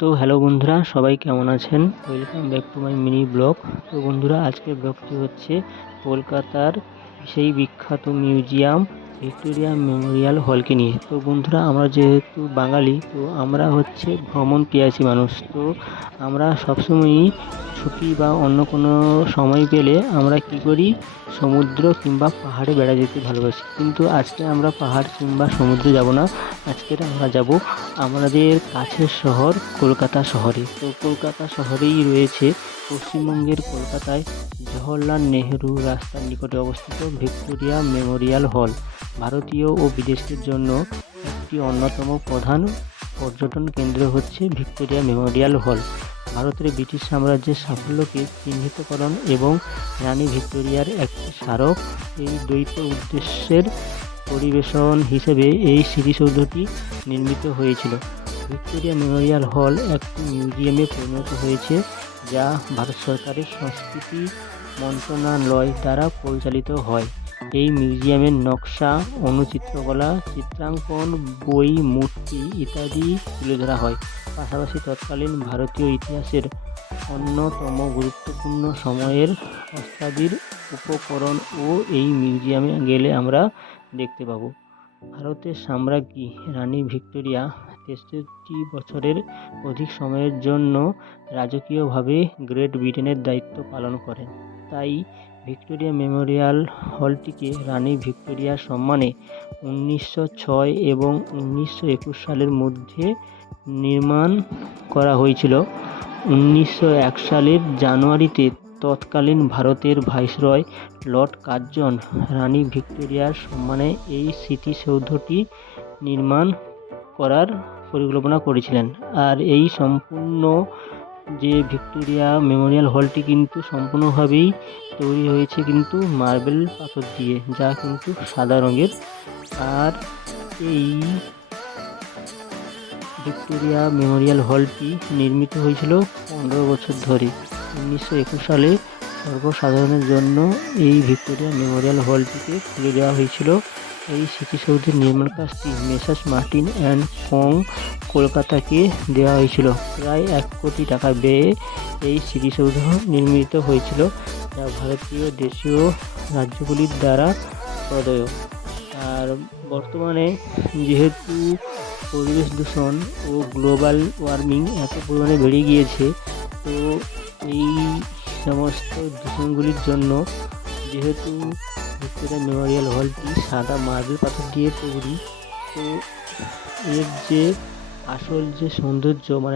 তো হ্যালো বন্ধুরা, সবাই কেমন আছেন? Welcome back to my mini blog. তো বন্ধুরা, আজকের ব্লগটি হচ্ছে কলকাতার সেই বিখ্যাত মিউজিয়াম ভিক্টোরিয়া মেমোরিয়াল হলকে নিয়ে। তো বন্ধুরা, আমরা যেহেতু বাঙালি, তো আমরা হচ্ছে ভ্রমণ পিয়াসী মানুষ। তো আমরা সবসময়ই ছুটি বা অন্য কোনো সময় পেলে আমরা কী করি, সমুদ্র কিংবা পাহাড়ে বেড়াতে যেতে ভালোবাসি। কিন্তু আজকে আমরা পাহাড় কিংবা সমুদ্রে যাব না। আজকের আমরা যাব আমাদের কাছের শহর কলকাতা শহরে। তো কলকাতা শহরেই রয়েছে পশ্চিমবঙ্গের কলকাতায় জওহরলাল নেহেরু রাস্তার নিকটে অবস্থিত ভিক্টোরিয়া মেমোরিয়াল হল। ভারতীয় ও বিদেশিদের জন্য একটি অন্যতম প্রধান পর্যটন কেন্দ্র হচ্ছে ভিক্টোরিয়া মেমোরিয়াল হল। ভারতের ব্রিটিশ সাম্রাজ্যের সাফল্যকে চিহ্নিতকরণ এবং রানী ভিক্টোরিয়ার একটি স্মারক, এই দ্বৈত উদ্দেশ্যের পরিবেশন হিসেবে এই স্মৃতিসৌধটি নির্মিত হয়েছিল। ভিক্টোরিয়া মেমোরিয়াল হল একটি মিউজিয়ামে পরিণত হয়েছে, যা ভারত সরকারের সংস্কৃতি মন্ত্রণালয় দ্বারা পরিচালিত হয়। এই মিউজিয়ামের নকশা, অণুচিত্রকলা, চিত্রাঙ্কন, বই, মূর্তি ইত্যাদি তুলে ধরা হয়। পাশাপাশি তৎকালীন ভারতীয় ইতিহাসের অন্যতম গুরুত্বপূর্ণ সময়ের অস্ত্রাদির উপকরণও এই মিউজিয়ামে গেলে আমরা দেখতে পাবো। ভারতের সাম্রাজ্ঞী রানী ভিক্টোরিয়া 63 বছরের অধিক সময়ের জন্য রাজকীয়ভাবে গ্রেট ব্রিটেনের দায়িত্ব পালন করেন। তাই ভিক্টোরিয়া মেমোরিয়াল হলটিকে রানী ভিক্টোরিয়ার সম্মানে 1906 এবং 1921 সালের মধ্যে নির্মাণ করা হয়েছিল। 1901 সালের জানুয়ারিতে তৎকালীন ভারতের ভাইসরয় লর্ড কার্জন রানী ভিক্টোরিয়ার সম্মানে এই স্মৃতিসৌধটি নির্মাণ করার পরিকল্পনা করেছিলেন। আর এই সম্পূর্ণ যে ভিক্টোরিয়া মেমোরিয়াল হলটি কিন্তু সম্পূর্ণভাবেই তৈরি হয়েছে কিন্তু মার্বেল পাথর দিয়ে, যা কিন্তু সাদা রঙের। আর এই ভিক্টোরিয়া মেমোরিয়াল হলটি নির্মিত হয়েছিল 15 বছর ধরে। 1921 সালে সর্বসাধারণের জন্য এই ভিক্টোরিয়া মেমোরিয়াল হলটিকে খুলে দেওয়া হয়েছিল। এই স্মৃতিসৌধের নির্মাণ কাজটি মেসার্স মার্টিন অ্যান্ড কং কলকাতাকে দেওয়া হয়েছিল। প্রায় 1 কোটি টাকা ব্যয়ে এই স্মৃতিসৌধ নির্মিত হয়েছিল, যা ভারতীয় দেশীয় রাজ্যগুলির দ্বারা প্রদত্ত। আর বর্তমানে যেহেতু পরিবেশ দূষণ ও গ্লোবাল ওয়ার্মিং এত পরিমাণে বেড়ে গিয়েছে, তো এই সমস্ত দূষণগুলির জন্য যেহেতু ভিক্টোরিয়া মেমোরিয়াল হলটি সাদা মার্বেল পাথর দিয়ে তৈরি, তো এর যে আসল যে সৌন্দর্য, মানে